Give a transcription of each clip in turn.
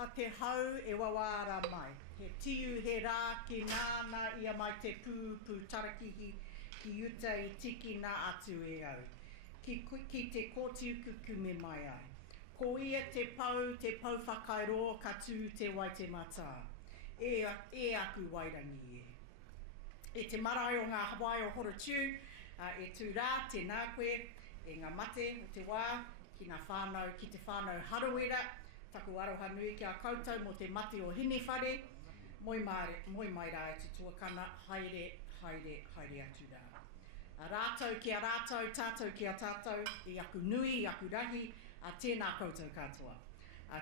ha te hau e wawara mai. He tiu he rā ki nāna ia mai te pū tarakihi ki uta I tiki nā atu e au. Ki te kōtiu kukume mai ai. Ko ia te pau whakairo ka tū te wai te mata. E aku wairangi e. E te marae o ngā Hawaii o Horotiu, e tū rā tēnā koe, e ngā mate o te wā, ki te whānau harawera, taku aroha nui ki a koutou mo te mate o Hinewhare, moi mai rā e te tuakana, haere atu rā. Rātou ki a rātou, tātou ki a tātou, I aku nui, I aku rahi, tēnā koutou katoa.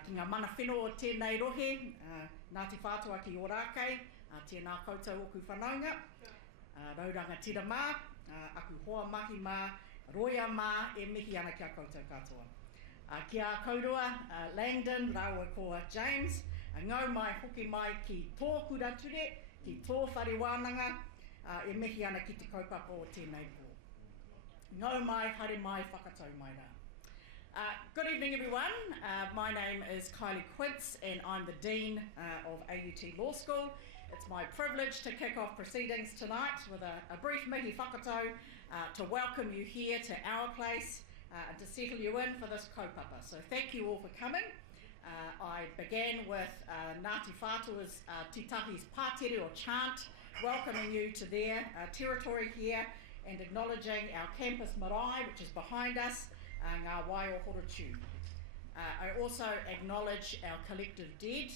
Ki ngā mana whenua o tēnei rohe, Ngāti Whātua ki Ōrākei, tēnā koutou oku whanaunga, rauranga tira mā, aku hoa mahi mā, roia mā, e mihi ana kia koutou katoa. Kia kaurua, Langdon, rāua ko James, ngau mai hoki mai ki tō kurature, ki tō whare wānanga, e mihi ana ki te kaupapa o tēnei pō. Ngau mai, haere mai, whakatau mai rā. Good evening everyone, my name is Kylie Quince and I'm the Dean of AUT Law School. It's my privilege to kick off proceedings tonight with a brief mihi whakatau to welcome you here to our place and to settle you in for this kaupapa. So thank you all for coming. I began with Ngāti Whātua's Titahi's pātere or chant, welcoming you to their territory here and acknowledging our campus marae, which is behind us, ngā wai o Horotiu. I also acknowledge our collective dead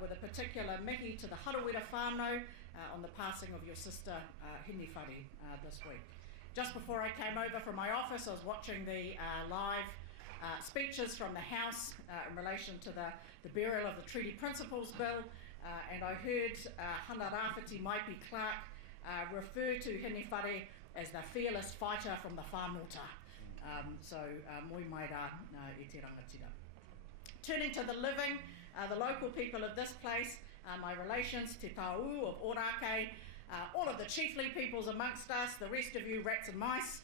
with a particular mihi to the harawera whānau on the passing of your sister Hinewhare this week. Just before I came over from my office, I was watching the live speeches from the House in relation to the burial of the Treaty Principles Bill, and I heard Hana Rāwhiti Maipi Clark refer to Hinewhare as the fearless fighter from the whānota. So moi mai rā I te rangatira. Turning to the living, the local people of this place, my relations, te tāu of Ōrākei, all of the chiefly peoples amongst us, the rest of you rats and mice,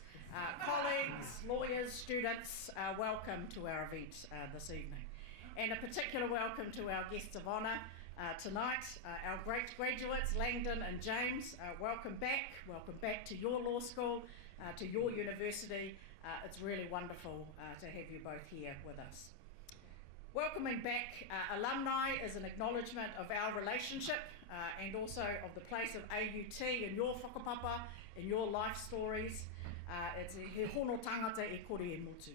colleagues, lawyers, students, welcome to our event this evening. And a particular welcome to our guests of honour tonight, our great graduates, Langdon and James. Welcome back to your law school, to your university. It's really wonderful to have you both here with us. Welcoming back alumni is an acknowledgement of our relationship and also of the place of AUT in your whakapapa, in your life stories. It's he hono tangata e kore e motu.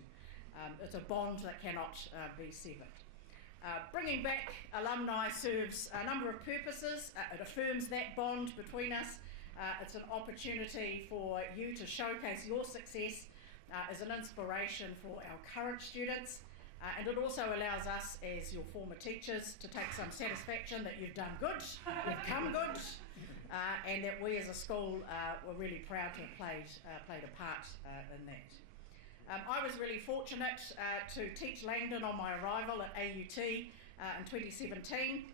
It's a bond that cannot be severed. Bringing back alumni serves a number of purposes. It affirms that bond between us. It's an opportunity for you to showcase your success as an inspiration for our current students. And it also allows us, as your former teachers, to take some satisfaction that you've done good, you've come good, and that we as a school were really proud to have played a part in that. I was really fortunate to teach Langdon on my arrival at AUT in 2017.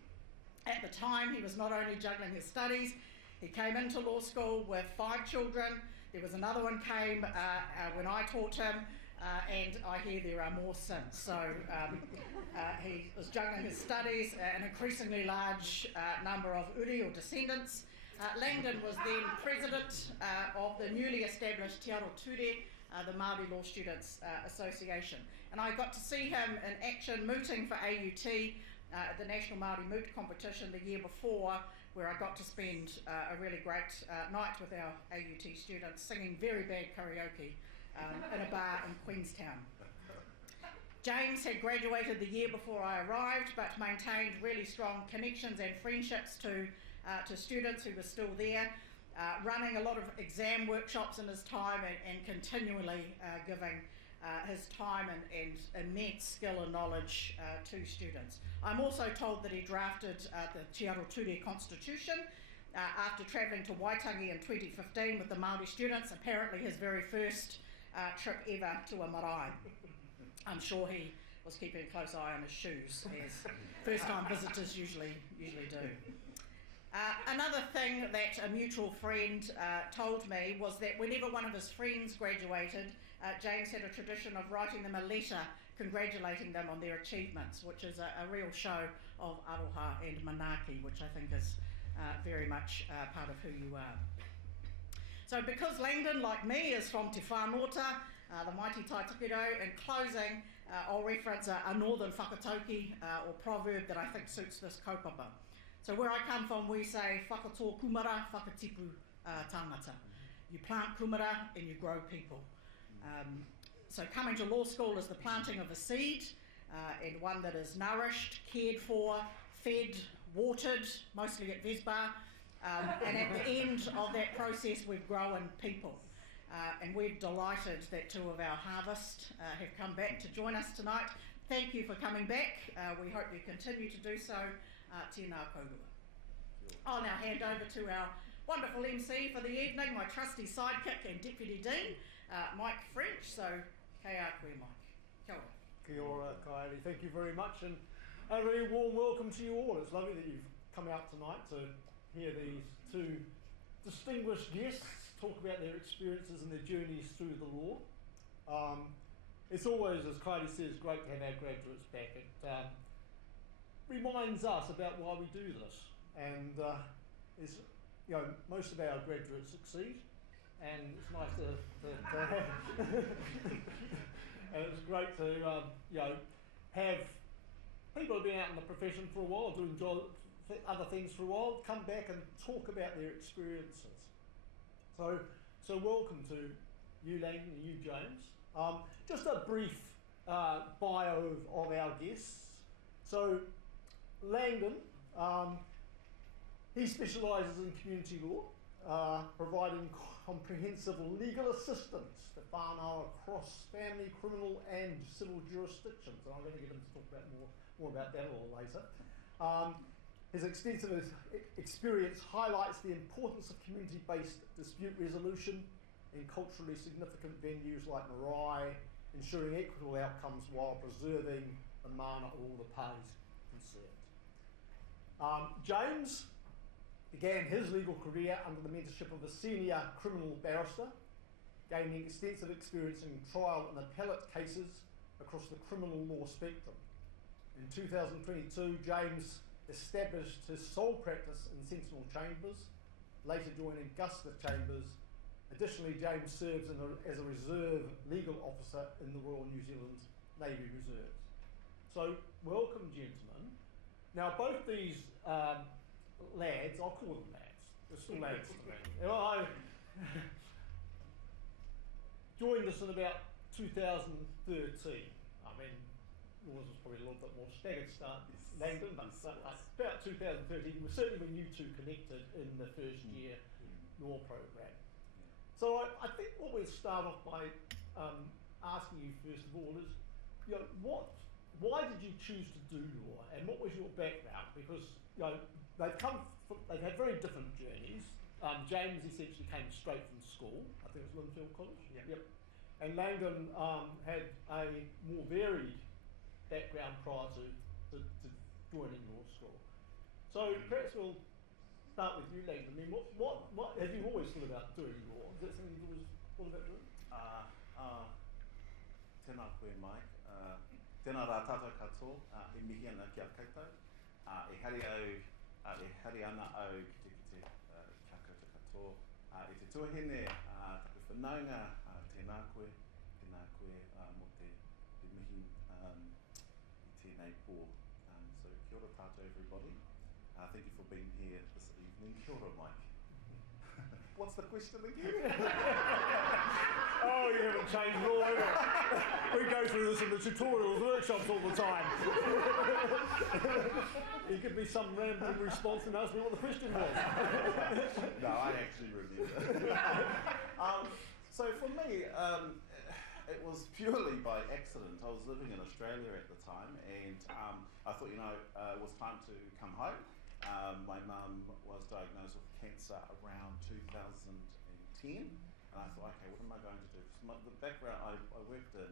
At the time, he was not only juggling his studies, he came into law school with 5 children. There was another one came when I taught him, and I hear there are more since. So he was juggling his studies, an increasingly large number of uri or descendants. Langdon was then president of the newly established Te Aroture, the Māori Law Students Association. And I got to see him in action mooting for AUT at the National Māori Moot competition the year before, where I got to spend a really great night with our AUT students singing very bad karaoke in a bar in Queenstown. James had graduated the year before I arrived, but maintained really strong connections and friendships to students who were still there, running a lot of exam workshops in his time and continually giving his time and immense skill and knowledge to students. I'm also told that he drafted the Te Aroture Constitution after travelling to Waitangi in 2015 with the Māori students, apparently his very first trip ever to a marae. I'm sure he was keeping a close eye on his shoes, as first-time visitors usually do. Another thing that a mutual friend told me was that whenever one of his friends graduated, James had a tradition of writing them a letter congratulating them on their achievements, which is a real show of aroha and manaaki, which I think is very much part of who you are. So because Langdon, like me, is from Te Whanota, the mighty Taitukido, in closing, I'll reference a northern whakatauki or proverb that I think suits this kaupapa. So where I come from, we say whakatō kumara, whakatipu tangata. You plant kumara and you grow people. So coming to law school is the planting of a seed, and one that is nourished, cared for, fed, watered, mostly at Vesbar, and at the end of that process we've grown people. And we're delighted that two of our harvest have come back to join us tonight. Thank you for coming back. We hope you continue to do so. Tēnā kouroua. I'll now hand over to our wonderful MC for the evening, my trusty sidekick and Deputy Dean, Mike French. So, kei a koe, Mike. Kia ora. Kia ora, Kairi. Thank you very much, and a very warm welcome to you all. It's lovely that you've come out tonight to hear these two distinguished guests talk about their experiences and their journeys through the law. It's always, as Kairi says, great to have our graduates back. It reminds us about why we do this, and most of our graduates succeed, and it's nice to and it's great to have people who've been out in the profession for a while, doing other things for a while, come back and talk about their experiences. So welcome to you, Langdon, and you, James. Just a brief bio of our guests. So Langdon, he specialises in community law, providing comprehensive legal assistance to whānau across family, criminal and civil jurisdictions. And I'm going to get him to talk about more about that a little later. His extensive experience highlights the importance of community-based dispute resolution in culturally significant venues like marae, ensuring equitable outcomes while preserving the mana of all the parties concerned. James began his legal career under the mentorship of a senior criminal barrister, gaining extensive experience in trial and appellate cases across the criminal law spectrum. In 2022, James established his sole practice in Sentinel Chambers, later joining Augusta Chambers. Additionally, James serves as a reserve legal officer in the Royal New Zealand Navy Reserves. So, welcome, gentlemen. Now, both these lads, I'll call them lads, they're still lads to me. I joined us in about 2013. I mean, yours was probably a little bit more staggered start, Langdon, but about 2013, certainly when you two connected in the first year law program. So I think what we'll start off by asking you first of all is, why did you choose to do law, and what was your background? Because they've had very different journeys. James essentially came straight from school. I think it was Linfield College. Yep. And Langdon had a more varied background prior to joining law school. So perhaps we'll start with you, Langdon. I mean, what have you always thought about doing law? Is that something you've always thought about doing? Tēnā koe, Mike. Tēnā rā tātou katoa, e mihi ana ki a koutou. E hari ana au ki te kia koutou katoa. E te tuahine, taku whanaunga, tēnā koe mo te mihi I tēnei pō. So kia ora tātou everybody. Thank you for being here this evening. Kia ora, Mike. What's the question again? Oh, you haven't changed it all over. We go through this in the tutorials, workshops all the time. You give me some random response and ask me what the question was. No, I actually remember. So for me, it was purely by accident. I was living in Australia at the time, and I thought, it was time to come home. My mum was diagnosed with cancer around 2010, and I thought, okay, what am I going to do? The background, I worked in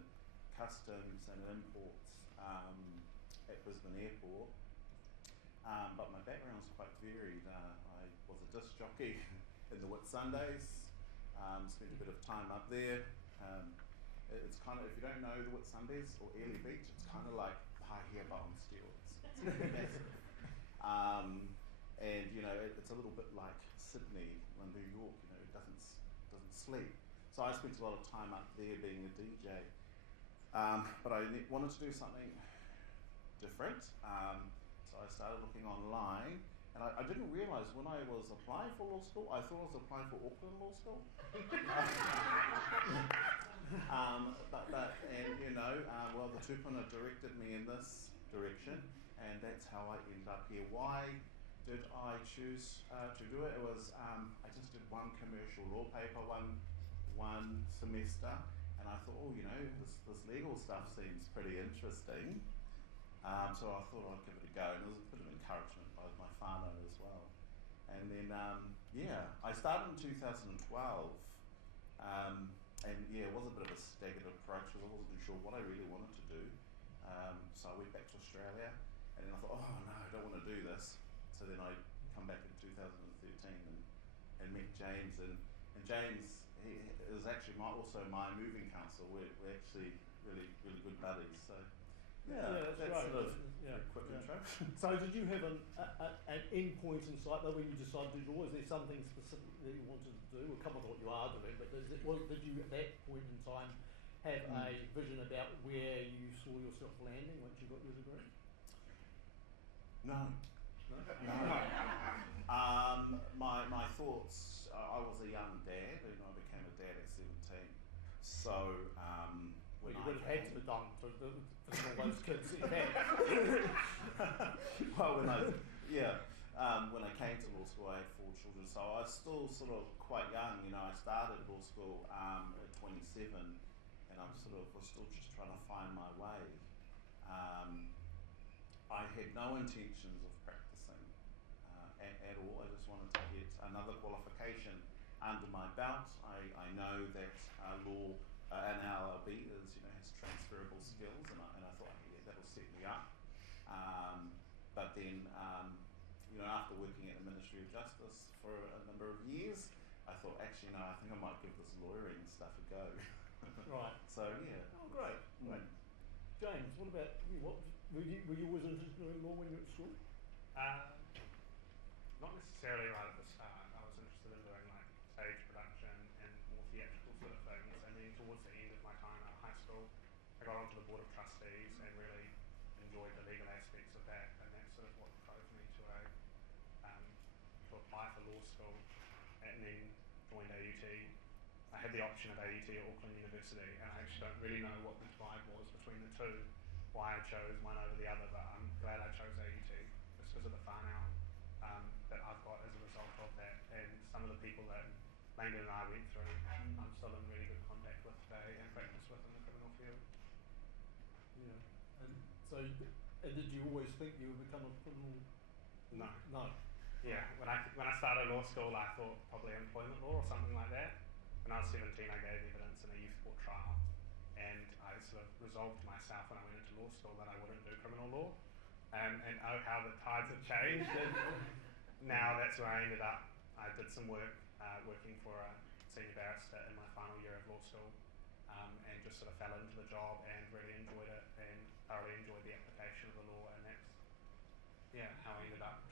customs and imports at Brisbane Airport, but my background was quite varied. I was a disc jockey in the Whitsundays, spent a bit of time up there, it's kind of, if you don't know the Whitsundays or Airlie Beach, it's kind of like Paihia but on steroids. It's massive. And you know, it's a little bit like Sydney or New York. You know, it doesn't sleep. So I spent a lot of time up there being a DJ. But I wanted to do something different. So I started looking online, and I didn't realise when I was applying for law school, I thought I was applying for Auckland Law School. And you know, well, the tupuna directed me in this direction, and that's how I ended up here. Why did I choose to do it? It was, I just did one commercial law paper, one semester, and I thought, oh, you know, this legal stuff seems pretty interesting. So I thought I'd give it a go, and there was a bit of encouragement by my whānau as well. And then, yeah, I started in 2012, and yeah, it was a bit of a staggered approach because I wasn't sure what I really wanted to do. So I went back to Australia, and then I thought, oh no, I don't want to do this. So then I come back in 2013 and met James, and James, he is actually also my moving counsel. We're actually really good buddies. So yeah, that's right. sort of Yeah. a quick intro. So did you have an end point in sight though when you decided to do law? Is there something specific that you wanted to do? We'll come on to what you are doing, but did you at that point in time have a vision about where you saw yourself landing once you got your degree? No. My thoughts. I was a young dad, and I became a dad at 17. So when you I would have had to be done for all those kids that you had. Well, when I came to law school, I had 4 children, so I was still sort of quite young. You know, I started law school at 27, and I was still just trying to find my way. I had no intentions of practicing at all. I just wanted to get another qualification under my belt. I know that law and LLB has transferable skills, and I thought, yeah, that'll set me up. But then, after working at the Ministry of Justice for a number of years, I thought, actually, no, I think I might give this lawyering stuff a go. Right. So yeah. Oh, great. Great. James, what about you? Were you always interested in law when you were at school? Not necessarily right at the start. I was interested in doing like stage production and more theatrical sort of things. And then towards the end of my time at high school, I got onto the board of trustees and really enjoyed the legal aspects of that. And that's sort of what drove me to apply for law school and then joined AUT. I had the option at AUT at Auckland University, and I actually don't really know what the divide was between the two, why I chose one over the other, but I'm glad I chose AUT just because of the whānau that I've got as a result of that, and some of the people that Langdon and I went through, I'm still in really good contact with today and practice with in the criminal field. Yeah. And so, did you always think you would become a criminal? No. No. Yeah. When I started law school, I thought probably employment law or something like that. When I was 17, I gave evidence in a youth court trial, and I sort of resolved to myself when I went into law school that I wouldn't do criminal law. And oh, how the tides have changed. And now that's where I ended up. I did some work working for a senior barrister in my final year of law school, and just sort of fell into the job and really enjoyed it and thoroughly enjoyed the application of the law, and that's how I ended up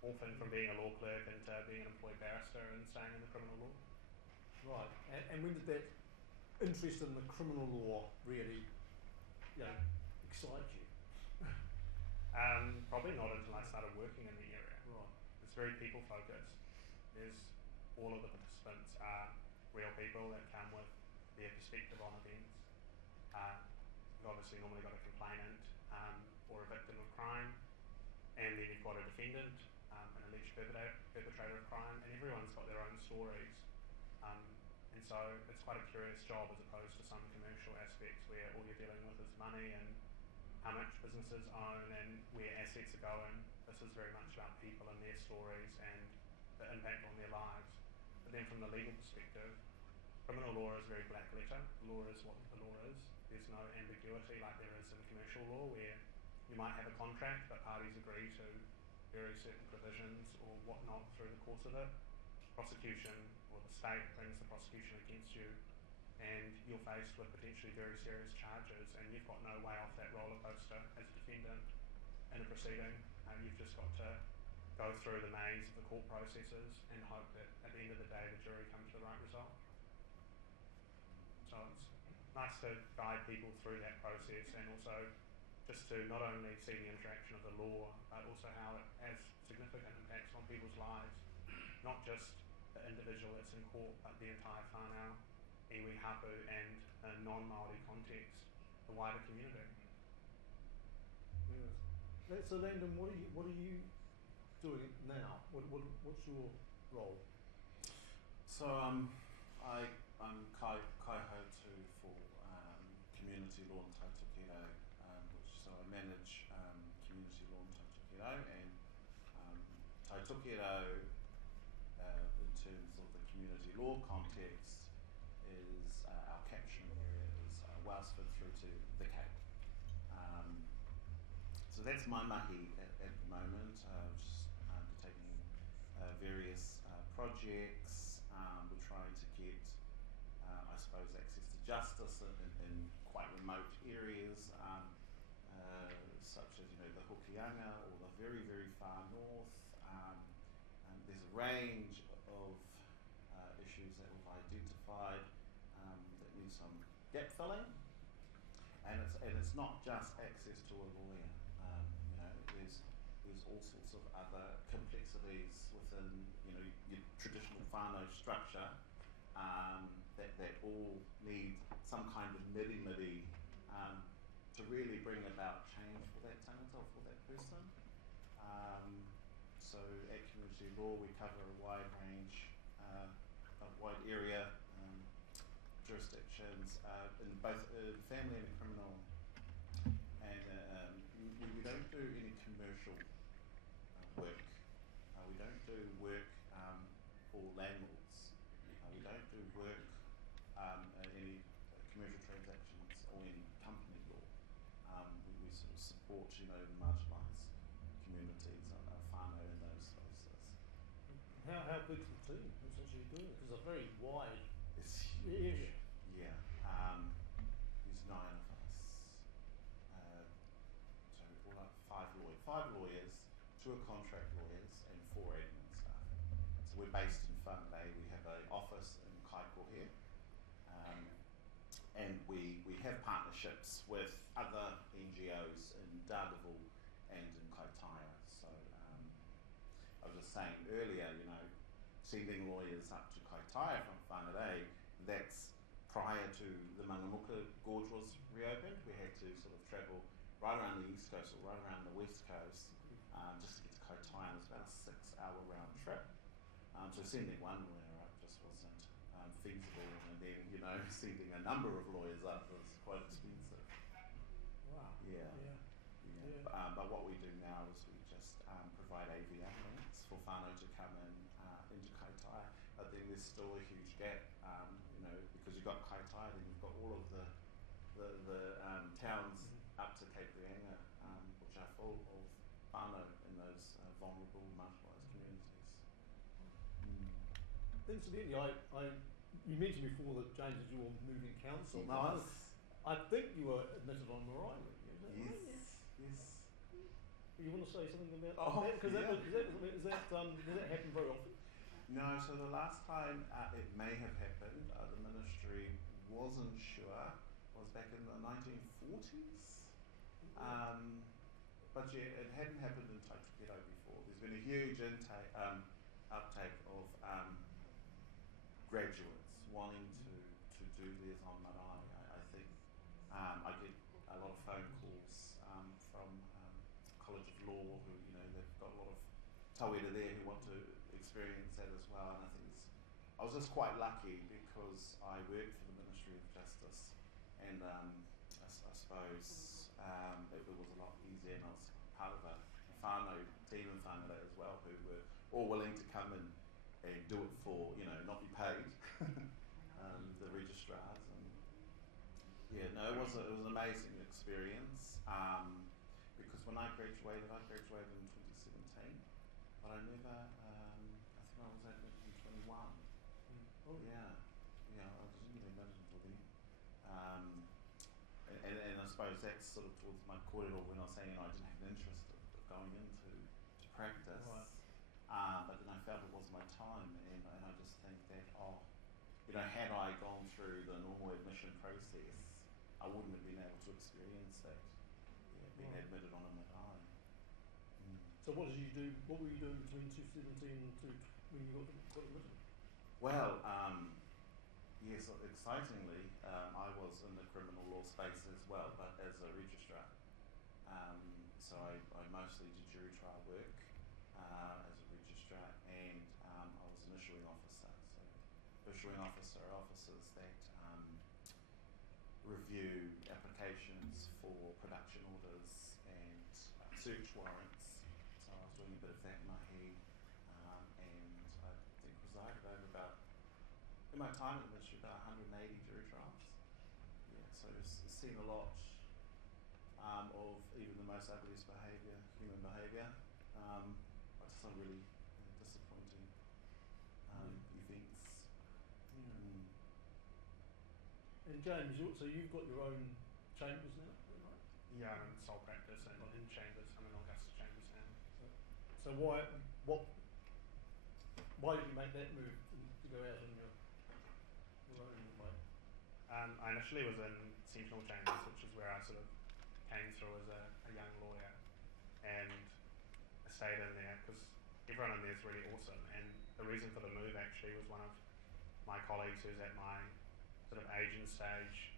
orphaned from being a law clerk into being an employed barrister and staying in the criminal law. Right. And when did that interest in the criminal law really, excite you? Probably not until I started working in the area. Right. It's very people focused. There's all of the participants are real people that come with their perspective on events. You've obviously normally got a complainant or a victim of crime, and then you've got a defendant, an alleged perpetrator of crime, and everyone's got their own stories. And so it's quite a curious job as opposed to some commercial aspects where all you're dealing with is money and how much businesses own and where assets are going. This is very much about people and their stories and the impact on their lives. But then from the legal perspective, criminal law is very black letter. The law is what the law is. There's no ambiguity like there is in commercial law where you might have a contract but parties agree to vary certain provisions or whatnot through the course of it. Prosecution, or the state brings the prosecution against you, and you're faced with potentially very serious charges, and you've got no way off that roller coaster as a defendant in a proceeding. You've just got to go through the maze of the court processes and hope that at the end of the day the jury comes to the right result. So it's nice to guide people through that process, and also just to not only see the interaction of the law, but also how it has significant impacts on people's lives, not just the individual that's in court, but the entire whānau, iwi, hapu, and a non-Māori context, the wider community. Yes. So Langdon, what are you doing now? What's your role? So I'm Kaihotu for community law in Taitokerau, so I manage community law in Taitokerau, and Taitokerau in terms of the community law context is our caption area is Wellsford through to the Cape. So that's my mahi at the moment, just undertaking various projects. We're trying to get, I suppose, access to justice in quite remote areas, such as the Hokianga or the very, very far north. There's a range of issues that we've identified that need some gap filling, and it's not just access to a lawyer. There's all sorts of other complexities within your traditional whānau structure that all need some kind of nitty-nitty to really bring about change for that tangata, for that person. So at community law we cover a wide range, a wide area, jurisdictions in both family and criminal, and we don't do any commercial work. We don't do work for landlords. We don't do work any commercial transactions or any company law. We sort of support the marginalised communities, whānau in those spaces. How big's the team? What's actually doing it? Because it's a very wide area. Yeah. Yeah. There's 9 of us. So all up 5 lawyers, 2 are contract lawyers, and 4 admin staff. So we're based in Whangarei. We have an office in Kaikohe here, and we have partnerships with other NGOs in Dargaville and in Kaitaia. So I was just saying earlier, sending lawyers up to Kaitaia from Whangarei, that's prior to the Mangamuka Gorge was reopened. We had to sort of travel right around the east coast or right around the west coast just to get to Kaitaia. It was about a 6-hour round trip. So sending one lawyer up just wasn't feasible, and then sending a number of lawyers up was quite expensive. Wow. Yeah. But what we do now is we just provide AVM links for whānau to come in into Kaitaia. But then there's still a huge gap, because you've got Kaitaia, then you've got all of the towns up to Cape Reinga, which are full of whānau in those vulnerable, marginalised communities. Incidentally, you mentioned before that James is your moving counsel. Nice. I think you were admitted on marae. Yes. You want to say something about Oh, that? Because yeah. does that happen very often? No, so the last time it may have happened, the ministry wasn't sure, was back in the 1940s. But yeah, it hadn't happened in Taitokerau before. There's been a huge uptake of graduates wanting to do this on marae. I think I get a lot of phone calls from College of Law who, they've got a lot of tauira there who want to experience that as well. And I was just quite lucky because I worked for the Ministry of Justice, and I suppose it was a lot easier, and I was part of a whānau team in Whangarei as well who were all willing to come in and do it for, not be paid, the registrars. And yeah, no, it was an amazing experience, because when I graduated in 2017, but I never, I think I was admitted in 21. Oh. Yeah, I didn't even admit until then. and I suppose that's sort of towards my kōrero when I was saying I didn't have an interest of going into practice. Right. But then I felt it was my time, and I just think that, had I gone through the normal admission process, I wouldn't have been able to experience that, being admitted on in my time. So what were you doing between 2017 to when you got admitted? Well, yes, excitingly, I was in the criminal law space as well, but as a registrar. So I mostly did jury trial work as a registrar, and I was an issuing officer. So issuing officer are officers that review applications for production orders and search warrants. So I was doing a bit of that in my head, and I think presided over in my time in the ministry, about 180 jury trials. Yeah, so it's seen a lot of even the most ugliest behaviour, human behaviour, but some really disappointing events. And James, so you've got your own chambers now, is that right? Yeah, I'm in sole practice and in chambers. I'm in Augusta chambers now. So why did you make that move to go out on your own way? I initially was in Sentinel Chambers, which is where I sort of came through as a young lawyer, and I stayed in there because everyone in there is really awesome. And the reason for the move actually was one of my colleagues who's at my sort of agent stage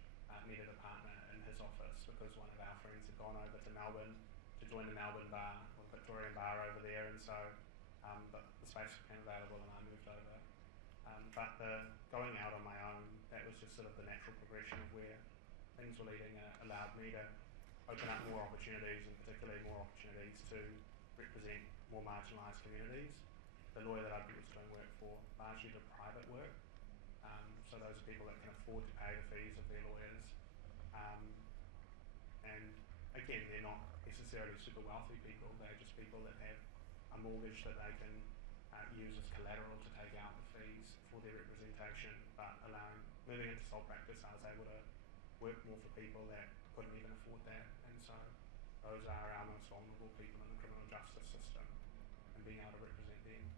needed a partner in his office because one of our friends had gone over to Melbourne to join the Melbourne bar or Victorian bar over there, and so the space became available and I moved over. But the going out on my own, that was just sort of the natural progression of where things were leading, allowed me to open up more opportunities, and particularly more opportunities to represent more marginalised communities. The lawyer that I've been doing work for largely did private work, so those are people that can afford to pay the fees of their lawyers. And again, they're not necessarily super wealthy people, they're just people that have a mortgage that they can use as collateral to take out the fees for their representation. But moving into sole practice, I was able to work more for people that couldn't even afford that, and so those are our most vulnerable people in the criminal justice system, and being able to represent them.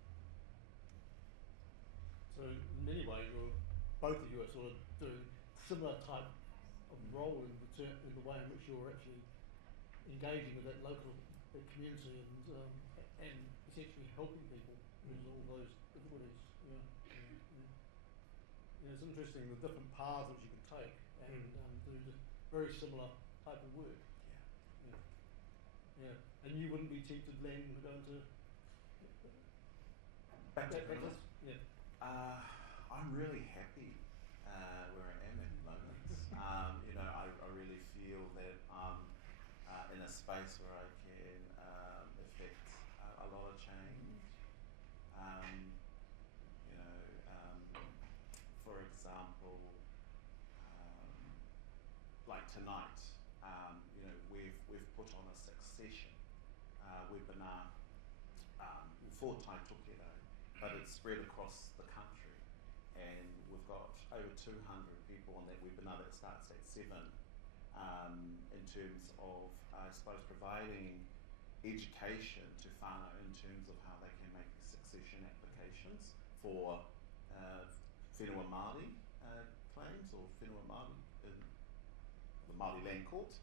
So in many ways, both of you are sort of doing similar type of role in the way in which you're actually engaging with that local community and essentially helping people with all those difficulties. Yeah, it's interesting the different paths which you can take and do very similar type of work. Yeah. And you wouldn't be tempted then to go into back to practice? Yeah. I'm really happy where I am at the moment. I really feel that I'm in a space where I can affect a lot of change. For example, like tonight, we've put on a succession webinar for Tai Tokedo, but it's spread across the country, and we've got over 200 people on that webinar that starts at 7 in terms of, I suppose, providing education to whānau in terms of how they can make succession applications for whenua Māori claims, or whenua Māori in the Māori Land Court.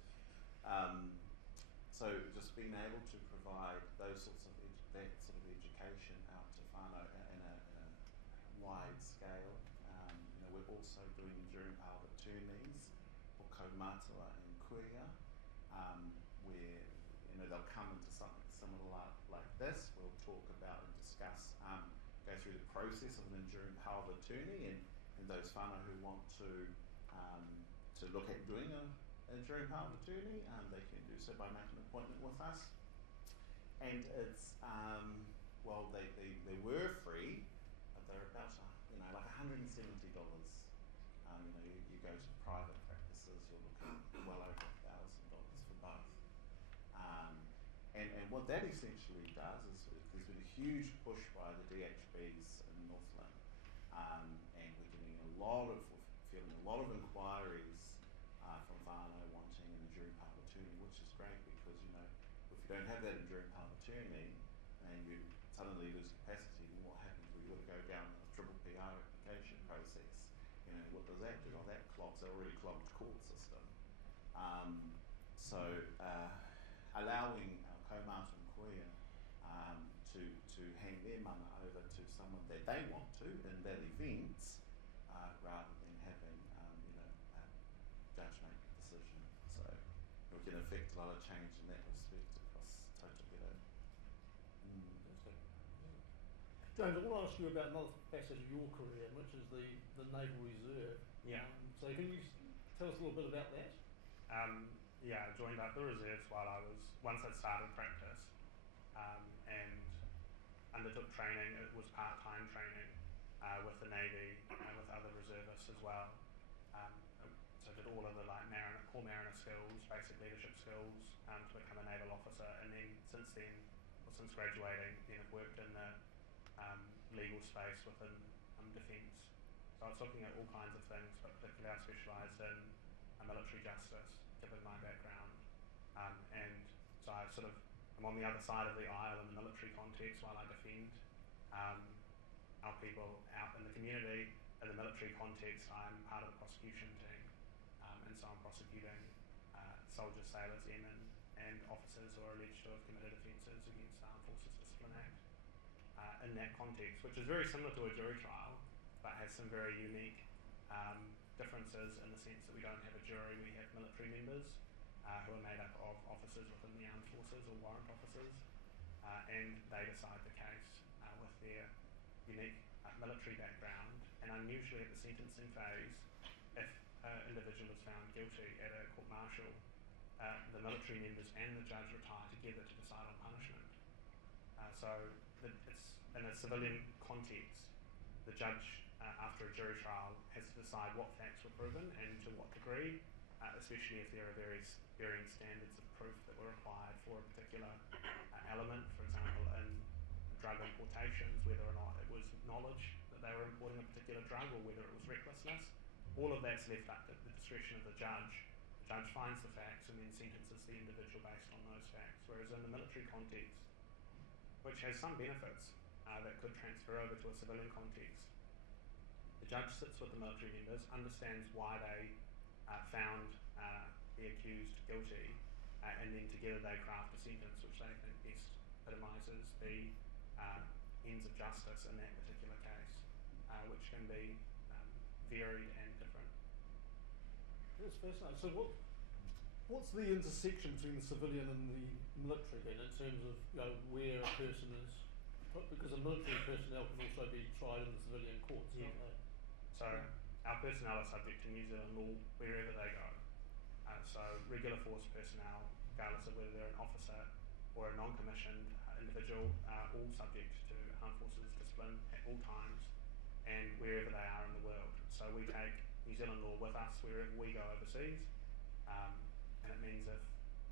So just being able to provide those sorts of that sort of education out to whānau in a wide scale. We're also doing enduring power of attorneys for kaumātua and kuia, where they'll come into something similar like this. We'll talk about and discuss, go through the process of an enduring power of attorney, and those whānau who want to look at doing an enduring power of attorney, they can do so by making an appointment with us. And it's they were free, but they're about like $170. You go to private practices, you're looking well over $1,000 for both. And what that essentially does is there's been a huge push by the DHBs in Northland, and we're getting a lot of inquiries from whānau wanting enduring power of attorney, which is great because, you know, if you don't have that enduring power of attorney and you suddenly lose capacity, then what happens? We've got to go down a triple PR application process. You know, what does that do? Well, that clogs an already clogged court system. Allowing our kaumātua and koea to hand their mana over to someone that they want to in that event, rather than having judge make the decision. So we can affect a lot of change in that respect across Tautogero. James, I want to ask you about another facet of your career, which is the Naval Reserve. Yeah. So can you tell us a little bit about that? Yeah, I joined up the reserves once I'd started practice, and undertook training. It was part-time training with the Navy and with other reservists as well. So I did all of the core mariner skills, basic leadership skills to become a naval officer, and then since graduating, I've worked in the legal space within defence. So I was looking at all kinds of things, but particularly I specialised in military justice, given my background, and so I'm on the other side of the aisle in the military context while I defend our people out in the community. In the military context, I'm part of the prosecution team, and so I'm prosecuting soldiers, sailors, airmen, and officers who are alleged to have committed offences against the Armed Forces Discipline Act. In that context, which is very similar to a jury trial, but has some very unique differences in the sense that we don't have a jury, we have military members who are made up of officers within the armed forces or warrant officers, and they decide the case with their unique military background. And unusually at the sentencing phase, if an individual is found guilty at a court martial, the military members and the judge retire together to decide on punishment. It's in a civilian context, the judge after a jury trial has to decide what facts were proven and to what degree, especially if there are varying standards of proof that were required for a particular element. For example, in drug importations, whether or not it was knowledge that they were importing a particular drug or whether it was recklessness. All of that's left up to the discretion of the judge. The judge finds the facts and then sentences the individual based on those facts. Whereas in the military context, which has some benefits that could transfer over to a civilian context, the judge sits with the military members, understands why they found the accused guilty, and then together they craft a sentence which they think best epitomises the ends of justice in that particular case, which can be varied and different. That's fascinating. So what's the intersection between the civilian and the military then, in terms of where a person is? Because a military personnel can also be tried in the civilian courts, can't they? So our personnel are subject to New Zealand law wherever they go. So regular force personnel, regardless of whether they're an officer or a non-commissioned individual, are all subject to Armed Forces discipline at all times and wherever they are in the world. So we take New Zealand law with us wherever we go overseas, and it means if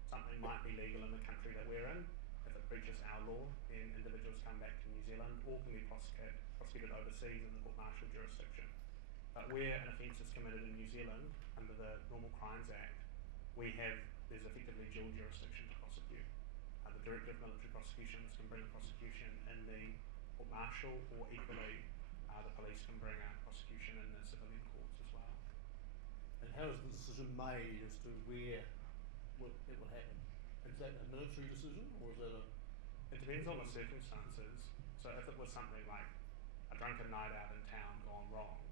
something might be legal in the country that we're in, if it breaches our law, then individuals come back to New Zealand or can be prosecuted overseas in the court martial jurisdiction. But where an offence is committed in New Zealand under the Normal Crimes Act, there's effectively dual jurisdiction to prosecute. The Director of Military Prosecutions can bring a prosecution in the court martial, or equally the police can bring a prosecution in the civilian courts as well. And how is the decision made as to where it will happen? Is that a military decision, or is that a... It depends on the circumstances. So if it was something like a drunken night out in town gone wrong,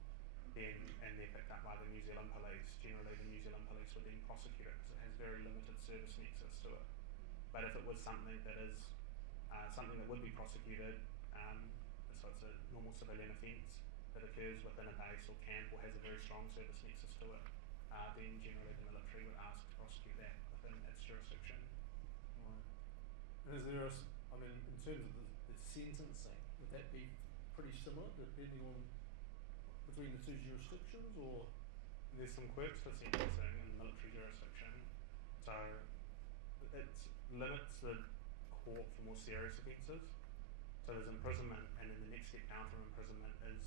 and they're picked up by the New Zealand police, generally the New Zealand police would then prosecute it because it has very limited service nexus to it. But if it was something that is something that would be prosecuted, so it's a normal civilian offence that occurs within a base or camp or has a very strong service nexus to it, then generally the military would ask to prosecute that within its jurisdiction. Right. And is there in terms of the sentencing, would that be pretty similar depending on between the two jurisdictions, or? There's some quirks to sentencing in the military jurisdiction. So it limits the court for more serious offences. So there's imprisonment, and then the next step down from imprisonment is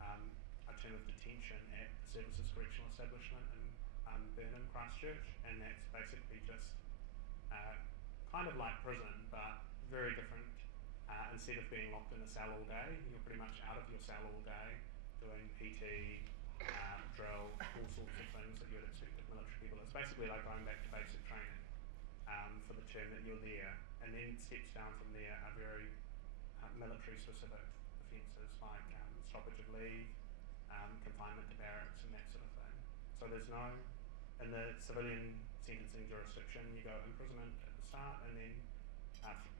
a term of detention at the Services Correctional Establishment in Burnham, Christchurch, and that's basically just kind of like prison, but very different. Instead of being locked in a cell all day, you're pretty much out of your cell all day, doing PT, drill, all sorts of things that you would expect of military people. It's basically like going back to basic training for the term that you're there, and then steps down from there are very military-specific offences like stoppage of leave, confinement to barracks, and that sort of thing. So there's no, in the civilian sentencing jurisdiction, you go imprisonment at the start, and then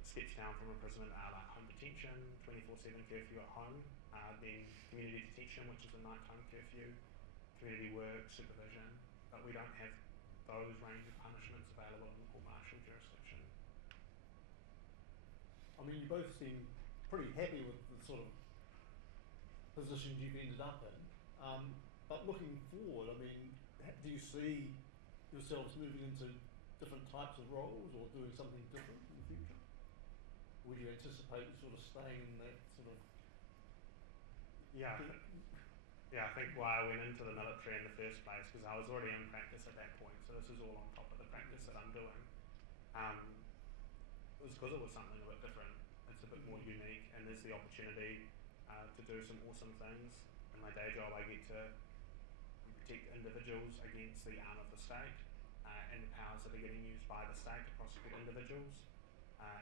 steps down from imprisonment are like home detention, 24/7 curfew at home, then community detention, which is a nighttime curfew, community work, supervision, but we don't have those range of punishments available in the court-martial jurisdiction. I mean, you both seem pretty happy with the sort of positions you've ended up in, but looking forward, I mean, do you see yourselves moving into different types of roles or doing something different in the future? Would you anticipate sort of staying in that sort of... Yeah, I think why I went into the military in the first place, because I was already in practice at that point, so this is all on top of the practice that I'm doing. It was because it was something a bit different. It's a bit more unique, and there's the opportunity to do some awesome things. In my day job, I get to protect individuals against the arm of the state and the powers that are getting used by the state to prosecute individuals,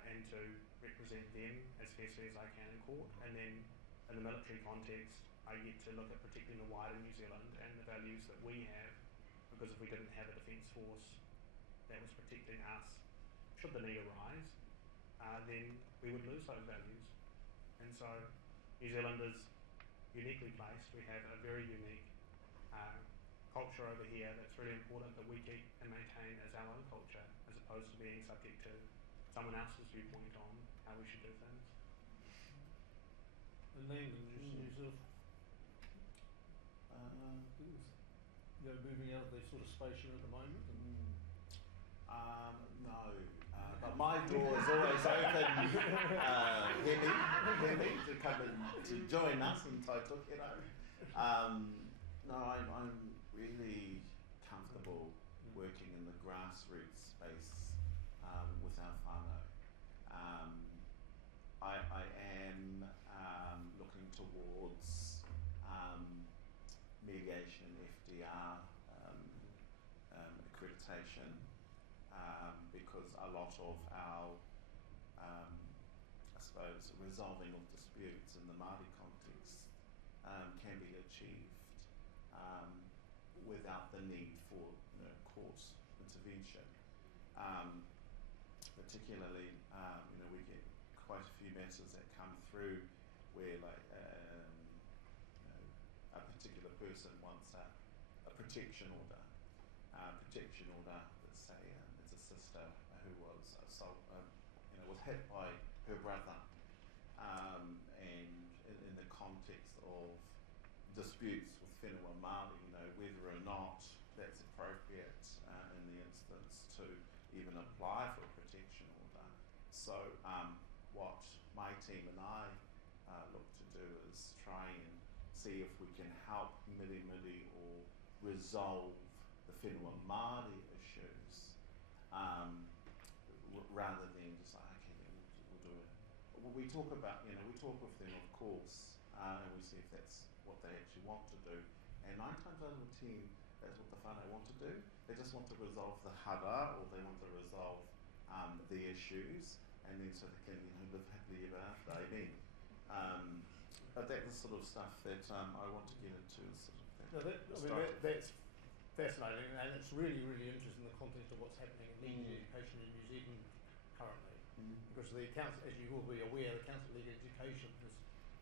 and to represent them as fiercely as I can in court. And then in the military context, I get to look at protecting the wider New Zealand and the values that we have, because if we didn't have a defence force that was protecting us, should the need arise, then we would lose those values. And so New Zealand is uniquely placed. We have a very unique culture over here that's really important that we keep and maintain as our own culture, as opposed to being subject to someone else's viewpoint on how we should do things. And then you sort of moving out of the sort of space you're at the moment? No, but my door is always open, Hemi, to come and to join us in Taitokerau. No, I'm really comfortable working in the grassroots space with our whānau. I am looking towards mediation, FDR, accreditation, because a lot of our, I suppose, resolving of disputes in the Māori context can be achieved without the need for court intervention. Particularly, we get quite a few matters that come through where, like, a particular person wants a protection order. Let's say it's a sister who was was hit by her brother, and in the context of disputes with whenua Māori, whether or not that's appropriate in the instance to even apply for a protection order. So what my team and I look to do is try and see if we can help miri or resolve the whenua Māori issues, rather than just like, okay, we'll do it. We talk about, we talk with them, of course, and we see if that's what they actually want to do. And 9 times out of 10, that's what the whānau want to do. They just want to resolve the hara, or they want to resolve the issues, and then so they can live happily ever after. Amen. But that's the sort of stuff that I want to get into. That's fascinating, and it's really, really interesting in the context of what's happening in legal education in New Zealand currently. Because the council, as you will be aware, the Council of Legal Education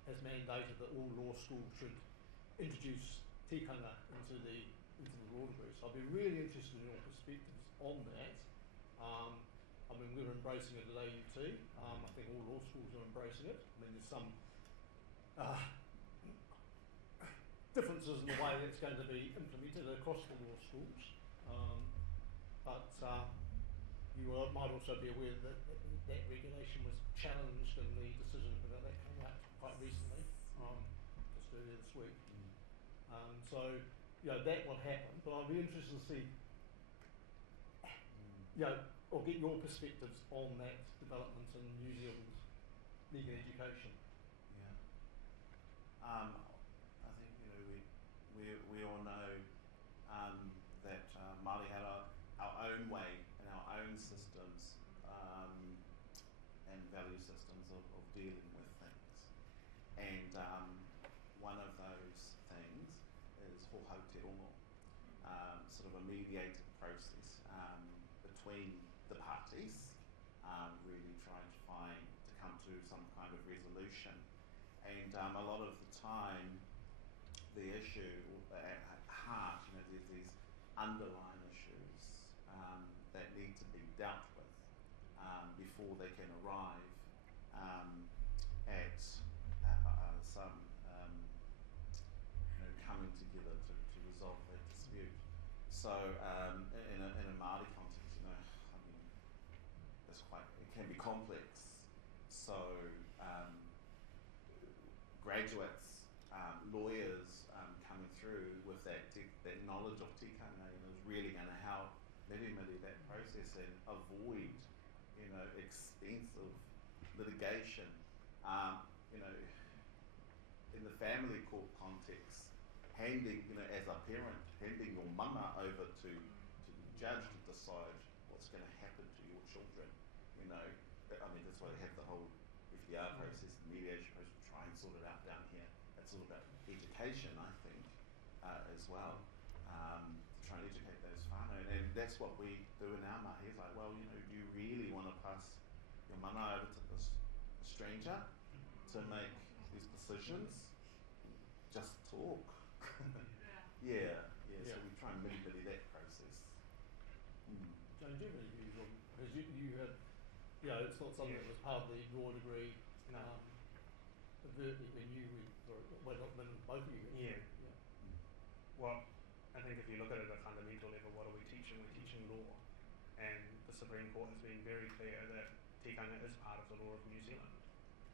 has mandated that all law schools should introduce tikanga into the law degree. So I'd be really interested in your perspectives on that. I mean, we're embracing it at AUT. I think all law schools are embracing it. I mean, there's some differences in the way that's going to be implemented across the law schools, but you might also be aware that that regulation was challenged, and the decision about that came out quite recently, just earlier this week. So, that will happen, but I'd be interested to see, or get your perspectives on that development in New Zealand legal education. I think we all know that Māori had our own way and our own systems and value systems of dealing with things, and one of those things is ho Aotearoa, sort of a mediated process between the parties, really trying to come to some kind of resolution. And a lot of the time, the issue at heart, there's these underlying issues that need to be dealt with before they can arrive at some coming together to resolve that dispute. So in a Māori context, it can be complex. So graduates, lawyers coming through with that knowledge of tikanga is really going to help mirimiri that process and avoid expensive litigation. In the family court context, handing as a parent, handing your mana over to the judge to decide what's going to happen to your children. That's why they have the whole FDR process, the mediation process, try and sort it out down here. It's all about education, I think, as well. Try and educate those whānau, and that's what we do in our mahi. It's like, well, do you really want to pass your mana over to this stranger to make these decisions? Just talk. Yeah. So we try and mitigate that process. John, do you have any views on, because you have, it's not something that was part of the law degree, overtly when you went, when both of you went. Well, I think if you look at it at a fundamental level, what are we teaching? We're teaching law. And the Supreme Court has been very clear that tikanga is part of the law of New Zealand.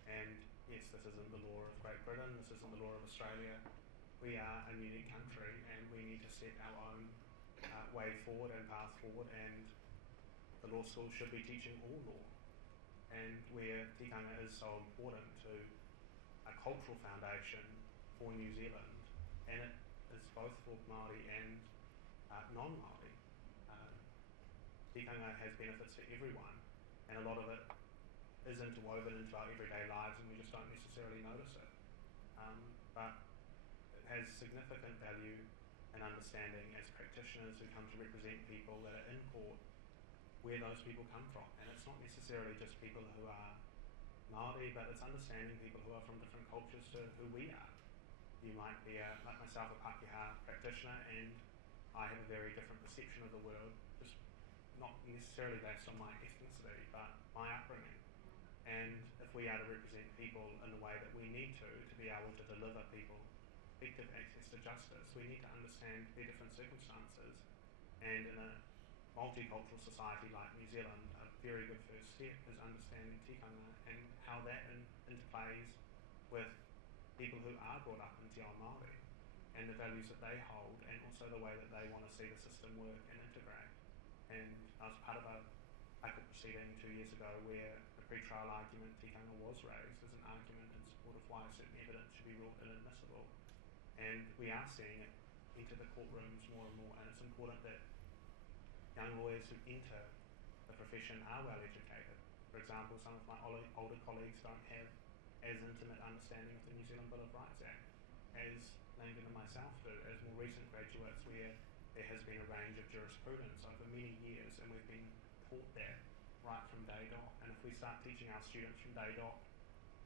And yes, this isn't the law of Great Britain, this isn't the law of Australia. We are a unique country and we need to set our own way forward and path forward, and the law school should be teaching all law. And where tikanga is so important to a cultural foundation for New Zealand, and it is both for Māori and non-Māori. Tikanga has benefits for everyone, and a lot of it is interwoven into our everyday lives and we just don't necessarily notice it. But it has significant value and understanding as practitioners who come to represent people that are in court, where those people come from. And it's not necessarily just people who are Māori, but it's understanding people who are from different cultures to who we are. You might be, like myself, a Pākehā practitioner, and I have a very different perception of the world, just not necessarily based on my ethnicity, but my upbringing. And if we are to represent people in the way that we need to be able to deliver people effective access to justice, we need to understand their different circumstances. And in a multicultural society like New Zealand, a very good first step is understanding tikanga and how that interplays with people who are brought up in Te Ao Māori and the values that they hold, and also the way that they want to see the system work and integrate. And I was part of a court proceeding 2 years ago where the pre-trial argument tikanga was raised as an argument in support of why certain evidence should be ruled inadmissible. And we are seeing it enter the courtrooms more and more, and it's important that young lawyers who enter the profession are well educated. For example, some of my older colleagues don't have as intimate understanding of the New Zealand Bill of Rights Act as Langdon and myself do, as more recent graduates, where there has been a range of jurisprudence over many years, and we've been taught that right from day dot. And if we start teaching our students from day dot,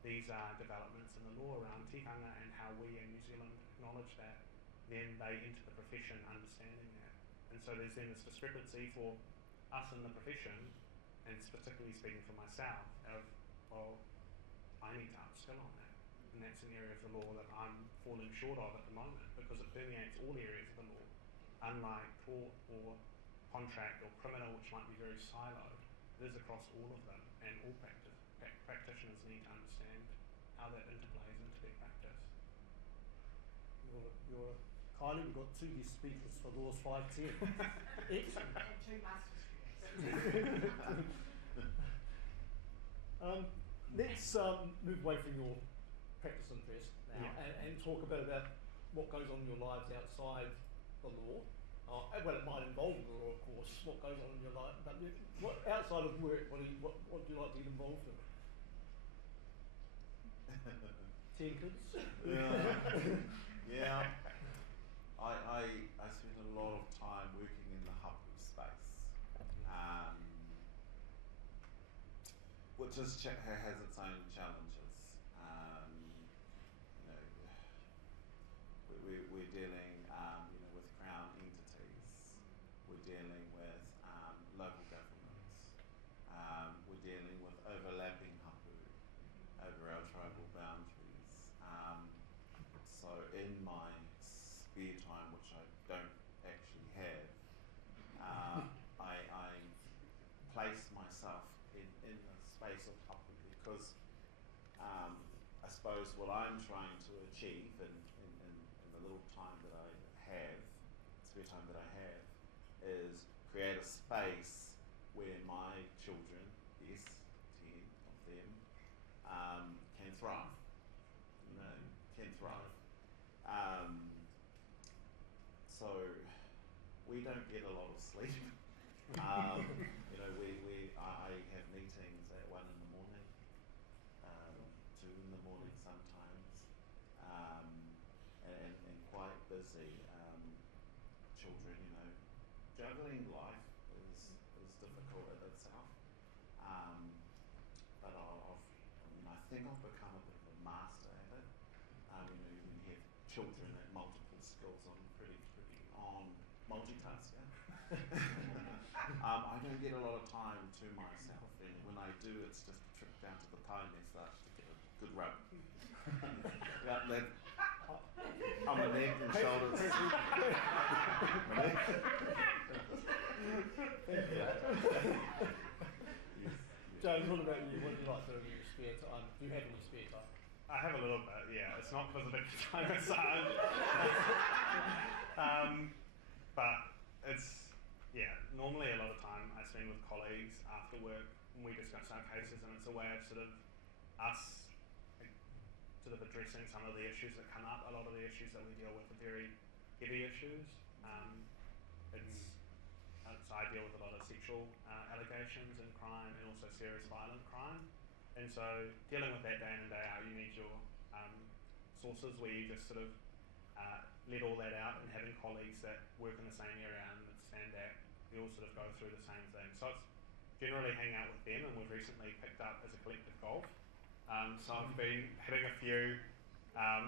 these are developments in the law around tikanga and how we in New Zealand acknowledge that, then they enter the profession understanding that. And so there's then this discrepancy for us in the profession, and particularly speaking for myself, of, well, I need to upskill on that. And that's an area of the law that I'm falling short of at the moment, because it permeates all areas of the law. Unlike tort or contract or criminal, which might be very siloed, it is across all of them, and all practitioners need to understand how that interplays into their practice. Your Kylie, we've got 2 guest speakers for Laws 510. Excellent. And 2 master's students. Let's move away from your practice interest now and talk a bit about what goes on in your lives outside the law. Well, it might involve the law, of course, what goes on in your life, but what, outside of work, what do you like to get involved in? 10 kids? Yeah. I spend a lot of time working in the hapu space, which has its own challenges. You know, we're dealing, with Crown entities. We're dealing with local governments. We're dealing with overlapping hapu over our tribal boundaries. So in my spare time, which I don't actually have, I place myself in the space of hapu because I suppose what I'm trying to achieve in the little time that I have, spare time that I have, is create a space where my children, yes, 10 of them, can thrive. Can thrive. So we don't get a lot of sleep. I have meetings at 1 in the morning, 2 in the morning sometimes, and quite busy. Children, juggling life is difficult in itself. But I think I've become a bit of a master at it. When you have children at multiple schools, I'm pretty on multitasker. I don't get a lot of time to myself, and when I do, it's just a trip down to the pine nest to get a good rub. On the neck and shoulders. James, what about you? What do you like doing in your spare time? Do you have any spare time? I have a little bit, yeah. It's not because of the time it's but it's, normally a lot of time I spend with colleagues after work and we discuss our cases, and it's a way of sort of us sort of addressing some of the issues that come up. A lot of the issues that we deal with are very heavy issues. So I deal with a lot of sexual allegations and crime, and also serious violent crime. And so dealing with that day in and day out, you need your sources where you just sort of let all that out, and having colleagues that work in the same area and understand that we all sort of go through the same thing. So it's generally hang out with them, and we've recently picked up as a collective golf. So I've been hitting a few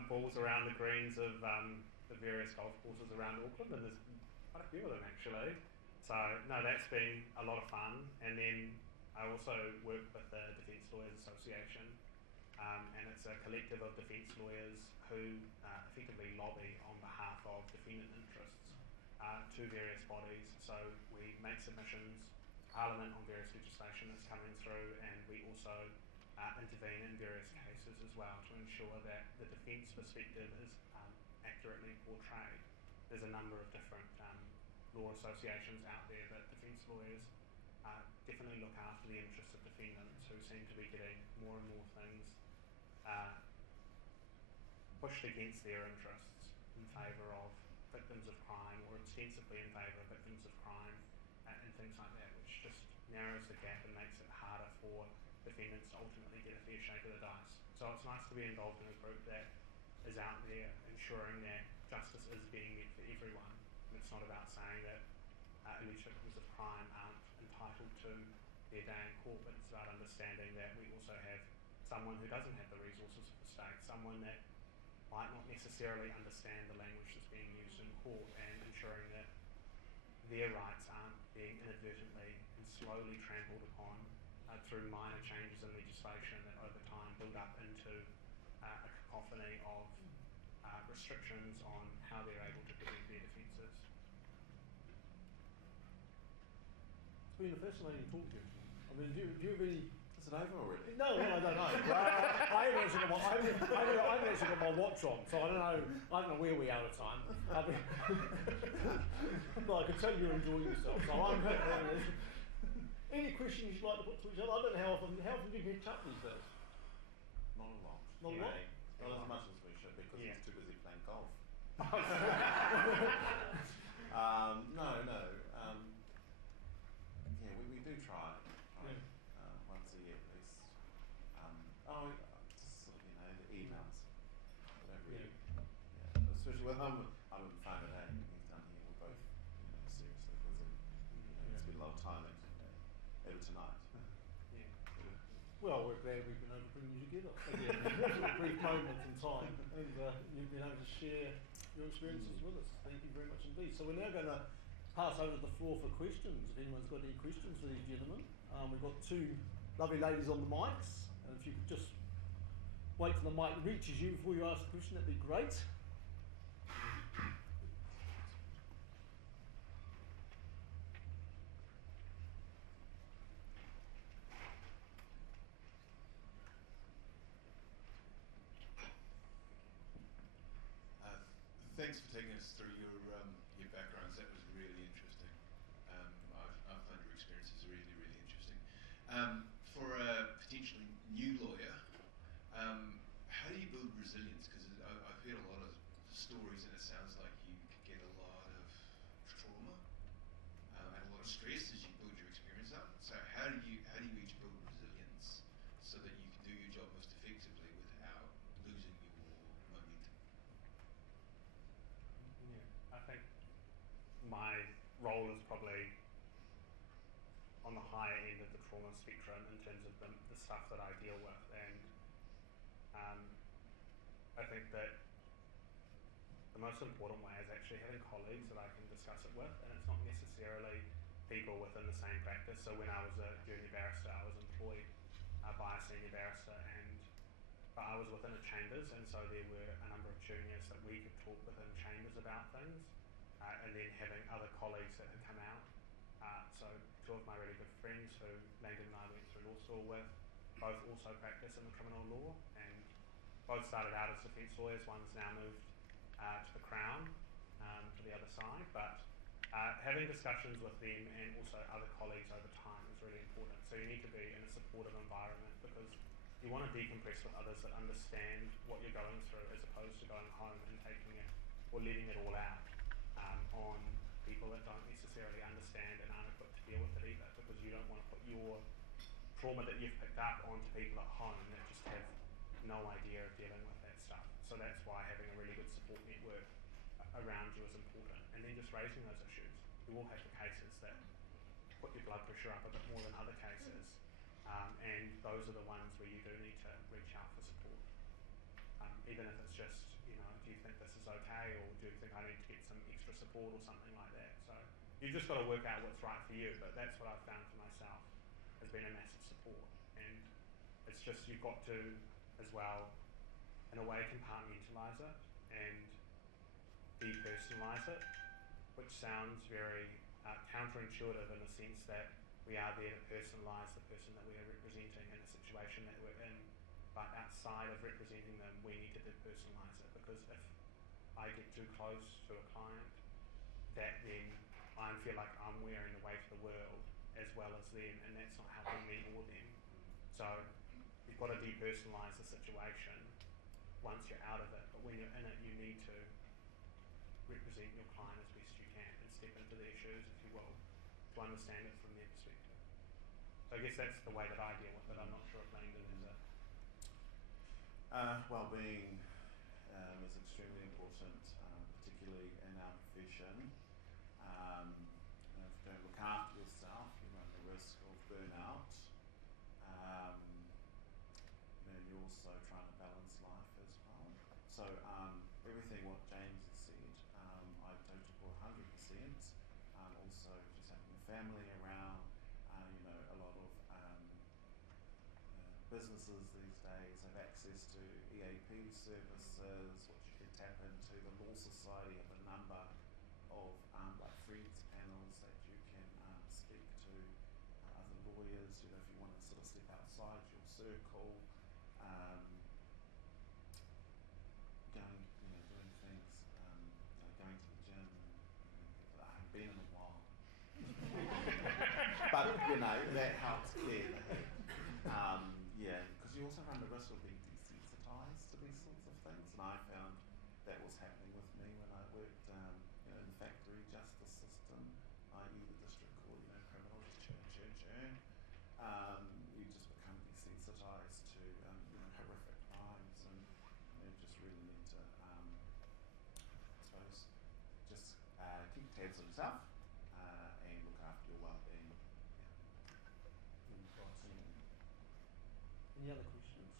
balls around the greens of the various golf courses around Auckland, and there's quite a few of them actually. So no, that's been a lot of fun. And then I also work with the Defence Lawyers Association, and it's a collective of defence lawyers who effectively lobby on behalf of defendant interests to various bodies. So we make submissions to Parliament on various legislation that's coming through, and we also intervene in various cases as well to ensure that the defence perspective is accurately portrayed. There's a number of different law associations out there, but defence lawyers definitely look after the interests of defendants who seem to be getting more and more things pushed against their interests in favour of victims of crime, or ostensibly in favour of victims of crime, and things like that, which just narrows the gap and makes it harder for defendants to ultimately get a fair shake of the dice. So it's nice to be involved in a group that is out there ensuring that justice is being met for everyone. And it's not about saying that alleged victims of crime aren't entitled to their day in court, but it's about understanding that we also have someone who doesn't have the resources of the state, someone that might not necessarily understand the language that's being used in court, and ensuring that their rights aren't being inadvertently and slowly trampled upon through minor changes in legislation that over time build up into a cacophony of restrictions on how they're able to present their defences. It's been a fascinating talk, Jim. I mean, do you have any, just it over already? No, I don't know. I haven't actually got my watch on, so I don't know where we are at time. But I can tell you're enjoying yourself. So I'm any questions you'd like to put to each other? I don't know how often do you catch up these days? Not a lot. Not a lot? Not as much as we should because he's too busy playing golf. No. Yeah, we do try once a year at least. Just sort of, the emails. Whatever. Yeah. Especially when I'm in Whangarei and he's down here, we're both seriously busy. It's been a lot of time over tonight. Well, we're glad we've been able to bring you together again for a brief moment in time, and you've been able to share your experiences with us. Thank you very much indeed. So we're now going to pass over to the floor for questions. If anyone's got any questions for these gentlemen, we've got two lovely ladies on the mics, and if you could just wait till the mic reaches you before you ask a question, that'd be great. Thanks for taking us through your backgrounds. That was really interesting. I've found your experiences really, really interesting. For a potentially new lawyer, how do you build resilience? Because I've heard a lot of stories, and it sounds like you get a lot of trauma and a lot of stress as you build your experience up. So how do you each build resilience so that you can do your job most effectively without losing your momentum? I think my role is probably on the higher end of the trauma spectrum in terms of the stuff that I deal with, and I think that the most important way is actually having colleagues that I can discuss it with, and it's not necessarily people within the same practice. So when I was a junior barrister, I was employed by a senior barrister, but I was within a chambers, and so there were a number of juniors that we could talk within chambers about things, and then having other colleagues that had come out. So two of my really good friends who Langdon and I went through law school with, both also practice in the criminal law, and both started out as defence lawyers. One's now moved to the Crown, to the other side, but having discussions with them and also other colleagues over time is really important. So you need to be in a supportive environment because you want to decompress with others that understand what you're going through, as opposed to going home and taking it or letting it all out on people that don't necessarily understand and aren't equipped to deal with it either, because you don't want to put your trauma that you've picked up onto people at home that just have no idea of dealing with that stuff. So that's why having a really good support network around you is important, and then just raising those issues. You will have the cases that put your blood pressure up a bit more than other cases, and those are the ones where you do need to reach out for support, even if it's just, do you think this is okay, or do you think I need to get some extra support or something like that. So you've just got to work out what's right for you, but that's what I've found for myself has been a massive support. And it's just, you've got to as well in a way compartmentalise it and depersonalise it, which sounds very counterintuitive in the sense that we are there to personalise the person that we are representing in a situation that we're in, but outside of representing them, we need to depersonalise it, because if I get too close to a client, that then I feel like I'm wearing the weight of the world as well as them, and that's not helping me or them. So you've got to depersonalise the situation once you're out of it, but when you're in it, you need to represent your client as best you can and step into their shoes, if you will, to understand it from their perspective. So I guess that's the way that I deal with it. I'm not sure if Langdon is it. Wellbeing is extremely important, particularly in our profession. If you don't look after yourself, you run the risk of burnout. You're also trying to balance life as well. So everything what James has said, I totally support 100%. Also just having a family around, a lot of businesses these days have access to EAP services, which you can tap into. The Law Society have a number of like friends panels that you can speak to other lawyers you know, if you want to sort of step outside your circle, going, you know, doing things, you know, going to the gym, you know, I haven't been in a while. But, you know, that helps clear the head. Yeah, because you also run the risk of being desensitised to these sorts of things, and I found that was happening with me when I worked, you know, in the factory justice system, i.e. the district court, you know, criminal, just churn. You just become desensitised to, you know, horrific crimes, and you just really need to, I suppose, just keep tabs on yourself and look after your well-being. Any other questions?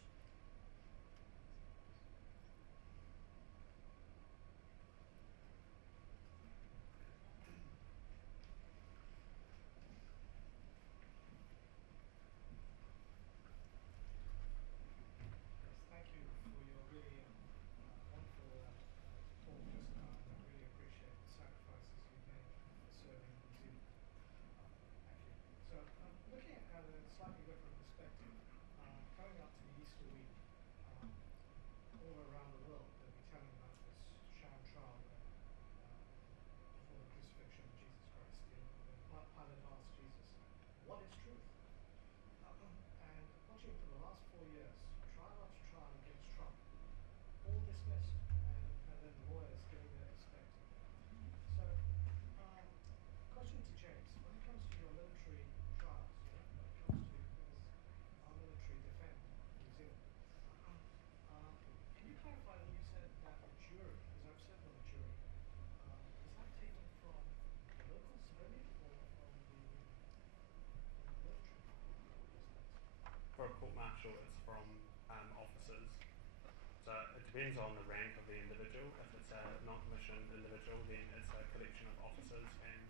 Thank you for your really wonderful talk just now, and I really appreciate the sacrifices you've made for serving New Zealand. Thank you. So looking at it in a slightly different perspective, coming up to the Easter week, all around the world they'll be telling about this sham trial where, before the crucifixion of Jesus Christ, when Pilate asked Jesus, what is truth? And watching for the last 4 years, trial after trial against Trump, all dismissed, and then lawyers giving their perspective. So, question to James: when it comes to your military trials, when it comes to because our military defend New Zealand, can you clarify when you said that the jury, because I've served on the jury, is that taken from the local civilian or from the military? For a court martial, it's from officers. So it depends on the rank of the individual. If it's a non-commissioned individual, then it's a collection of officers and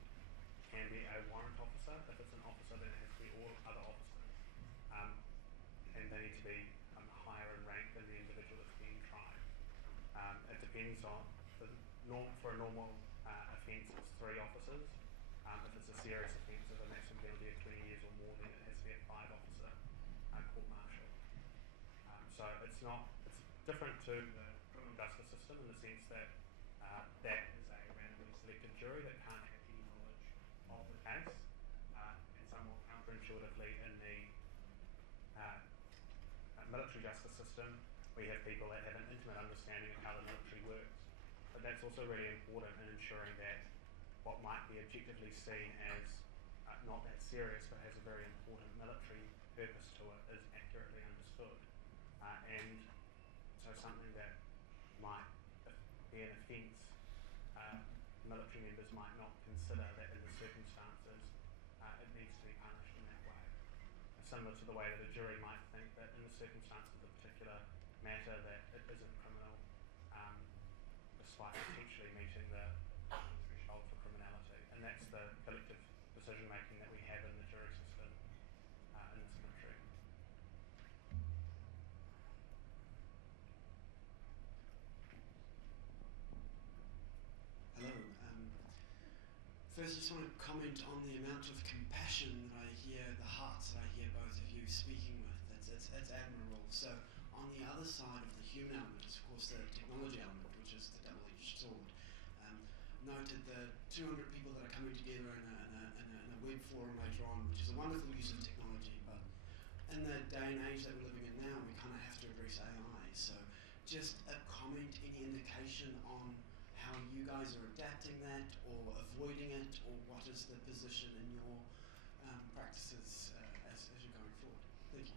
can be a warrant officer. If it's an officer, then it has to be all other officers. And they need to be higher in rank than the individual that's being tried. It depends on for a normal offence, it's 3 officers. If it's a serious offence of a maximum penalty of 20 years or more, then it has to be a 5-officer court martial. So it's different to the criminal justice system in the sense that that is a randomly selected jury that can't have any knowledge of the case, and somewhat counterintuitively in the military justice system, we have people that have an intimate understanding of how the military works. But that's also really important in ensuring that what might be objectively seen as not that serious but has a very important military purpose to it is accurately understood. And so something that might be an offence, military members might not consider that in the circumstances it needs to be punished in that way. Similar to the way that a jury might think that in the circumstances of a particular matter that it isn't criminal, despite potentially meeting the threshold for criminality. And that's the collective decision making that we have in the jury system in this country. Hello. First, I just want to comment on the amount of compassion that I hear, the hearts that I hear both of you speaking with. It's admirable. So, on the other side of the human element is, of course, the technology element, which is the double-edged sword. Noted the 200 people that are coming together in a web forum later on, which is a wonderful use of technology, but in the day and age that we're living in now, we kind of have to address AI. So, just a comment, any indication on how you guys are adapting that or avoiding it, or what is the position in your practices as you're going forward? Thank you.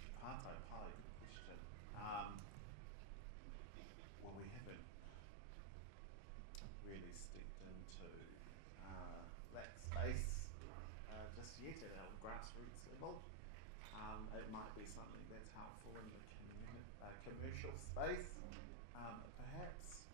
Good question. Well, we haven't really stepped into that space just yet at our grassroots level. It might be something that's helpful in the commercial space, perhaps.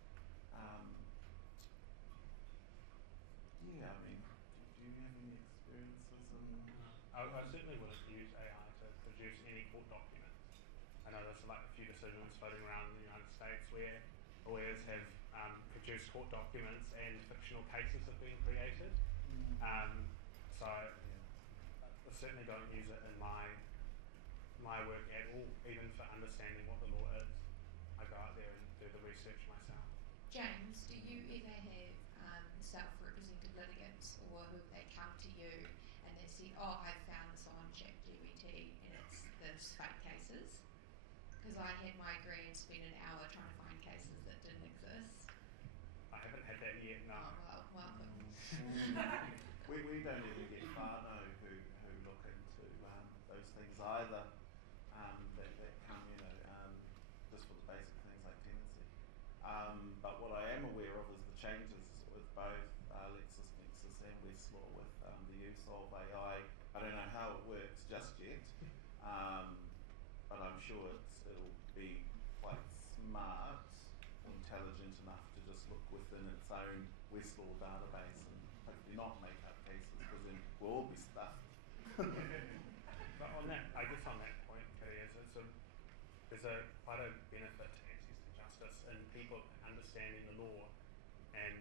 Yeah, I mean, do you have any experiences in? I certainly wouldn't use AI to produce any court documents. I know there's like a few decisions floating around in the United States where lawyers have produced court documents and fictional cases have been created. So I certainly don't use it in my work at all, even for understanding what the law is. I go out there and do the research myself. James, do you ever have self-represented litigants, or who they come to you and they say, oh, I found this on ChatGPT and it's this fake cases? Because I had my grad spend an hour trying to find cases that didn't exist. I haven't had that yet, no. Oh, well, welcome. we don't even get whānau who look into those things either. That come, just for the basic things like tenancy. But what I am aware of is the changes with both LexisNexis and Westlaw with the use of AI. I don't know how it works just yet, but I'm sure it'll be quite smart, intelligent enough to just look within its own Westlaw database and hopefully not make up cases, because then we'll all be stuffed. But on that point, Kitty, there's quite a benefit to access to justice in people understanding the law, and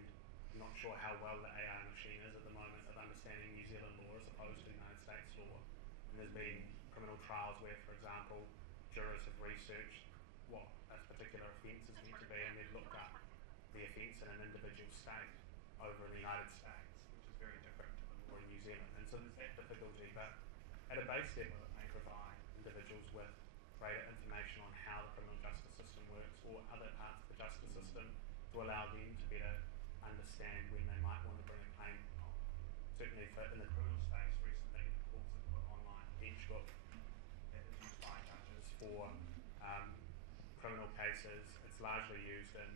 I'm not sure how well the AI machine is at the moment of understanding New Zealand law as opposed to United States law. And there's been criminal trials where, for example, jurors have researched what a particular offence is meant to be, and they've looked up the offence in an individual state over in the United States, which is very different to the law in New Zealand. And so there's that difficulty, but at a base level it may provide individuals with greater information on how the criminal justice system works, or other parts of the justice system, to allow them to better understand when they might want to bring a claim. Certainly in the criminal space recently, the courts have put online bench book that is used by judges for criminal cases. It's largely used in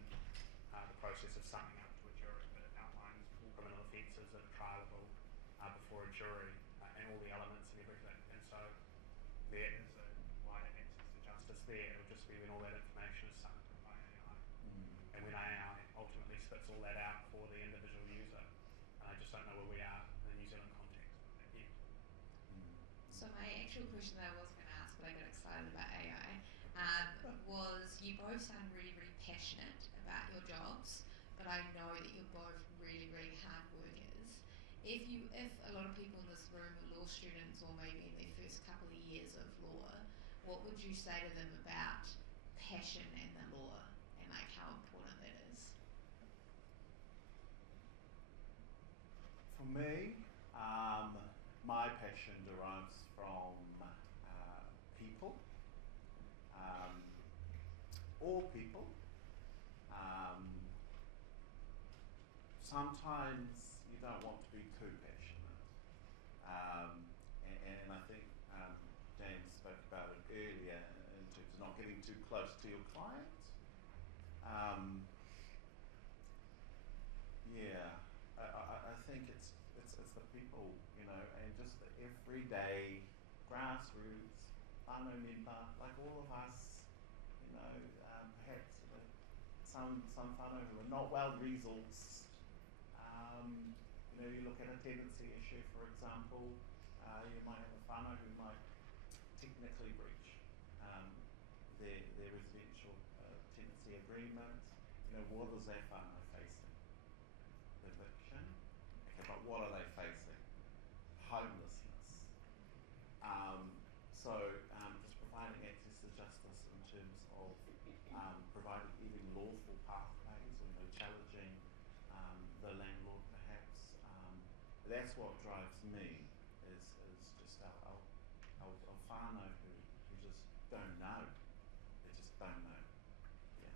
the process of summing up to a jury, but it outlines all criminal offences that are trialable before a jury, and all the elements and everything. And so there is a wider access to justice there. It'll just be when all that information is summed up by AI. And when AI ultimately spits all that out for the individual user. And I just don't know where we are in the New Zealand context yet. So my actual question that I was going to ask, but I got excited about AI, was you both sound really, really passionate about your jobs, but I know that you're both really, really hard workers. If a lot of people in this room are law students, or maybe in their first couple of years of law, what would you say to them about passion and the law, and like how important that is? For me, my passion derives from people, all people. Sometimes you don't want to be too passionate, and I think James spoke about it earlier in terms of not getting too close to your client. I think it's the people, and just the everyday grassroots, whānau member, like all of us, perhaps some whānau who are not well resourced. You look at a tenancy issue, for example, you might have a whānau who might technically breach their residential tenancy agreement. What is that whānau facing? Eviction. Okay, but what are they facing? Homelessness. Just providing access to justice in terms of providing even lawful pathways, or challenging the landlord perhaps. That's what drives me, is just our whānau who just don't know. They just don't know. Yeah.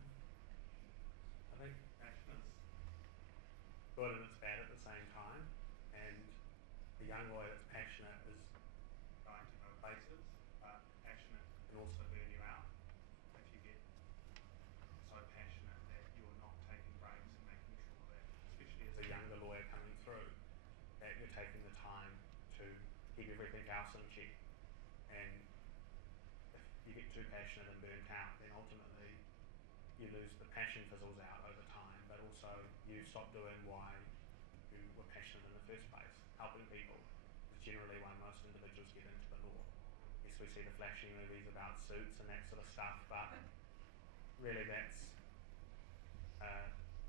I think passion is good and it's bad at the same time, and the young lawyer that's passionate is going to go places, but passionate can also burn you out if you get so passionate that you're not taking breaks and making sure that, especially as a younger lawyer coming through, that you're taking the time to keep everything else in check. And if you get too passionate and burnt out, then ultimately you lose, the passion fizzles out over time, but also you stop doing why you were passionate in the first place. Helping people is generally why most individuals get into the law. Yes, we see the flashy movies about suits and that sort of stuff, but really that's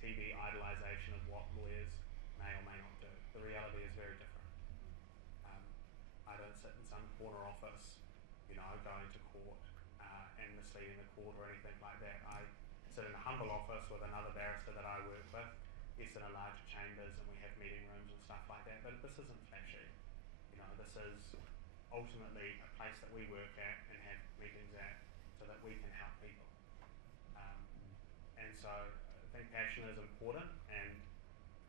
TV idolisation of what lawyers may or may not do. The reality is very different. corner office, you know, going to court and misleading the court or anything like that. I sit in a humble office with another barrister that I work with. Yes, in a larger chambers, and we have meeting rooms and stuff like that, but this isn't flashy. You know, this is ultimately a place that we work at and have meetings at so that we can help people. And so I think passion is important, and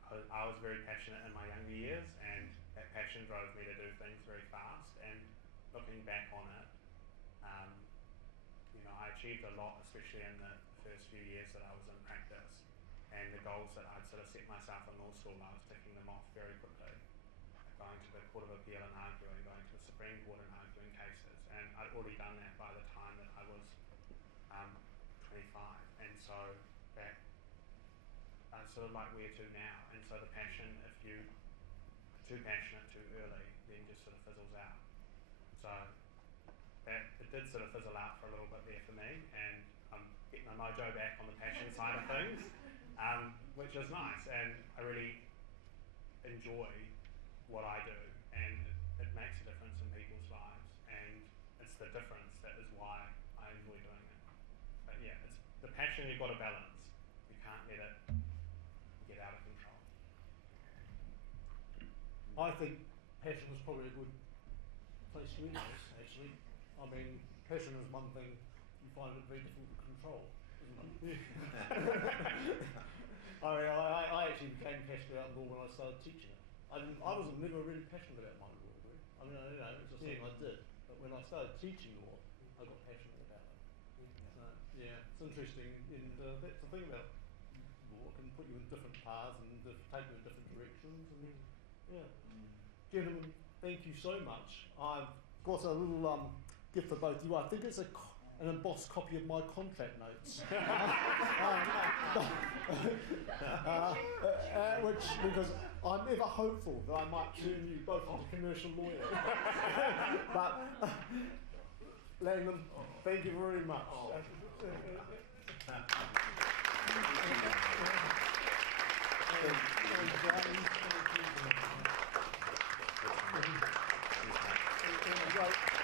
I was very passionate in my younger years, and that passion drove me to do things very fast. And looking back on it, you know, I achieved a lot, especially in the first few years that I was in practice. And the goals that I'd sort of set myself in law school, I was ticking them off very quickly. Going to the Court of Appeal and arguing, going to the Supreme Court and arguing cases. And I'd already done that by the time that I was 25. And so that sort of like where to now. And so the passion, if you are too passionate too early, then just sort of fizzles out. So that it did sort of fizzle out for a little bit there for me, and I'm getting my mojo back on the passion side of things, which is nice, and I really enjoy what I do, and it makes a difference in people's lives, and it's the difference that is why I enjoy doing it. But yeah, it's the passion you've got to balance. You can't let it get out of control. I think passion is probably a good place to end this, actually. I mean, passion is one thing you find it very difficult to control, isn't it? I actually became passionate about law when I started teaching it. I was never really passionate about my law degree. I mean, you know, it's just something I did. But when I started teaching law, I got passionate about it. So, yeah, it's interesting, and that's the thing about law. It can put you in different paths and take you in different directions. And yeah, gentlemen, thank you so much. I've got a little gift for both of you. I think it's an embossed copy of my contract notes, which, because I'm ever hopeful that I might turn you both into commercial lawyers. But Langdon, thank you very much. Thank you.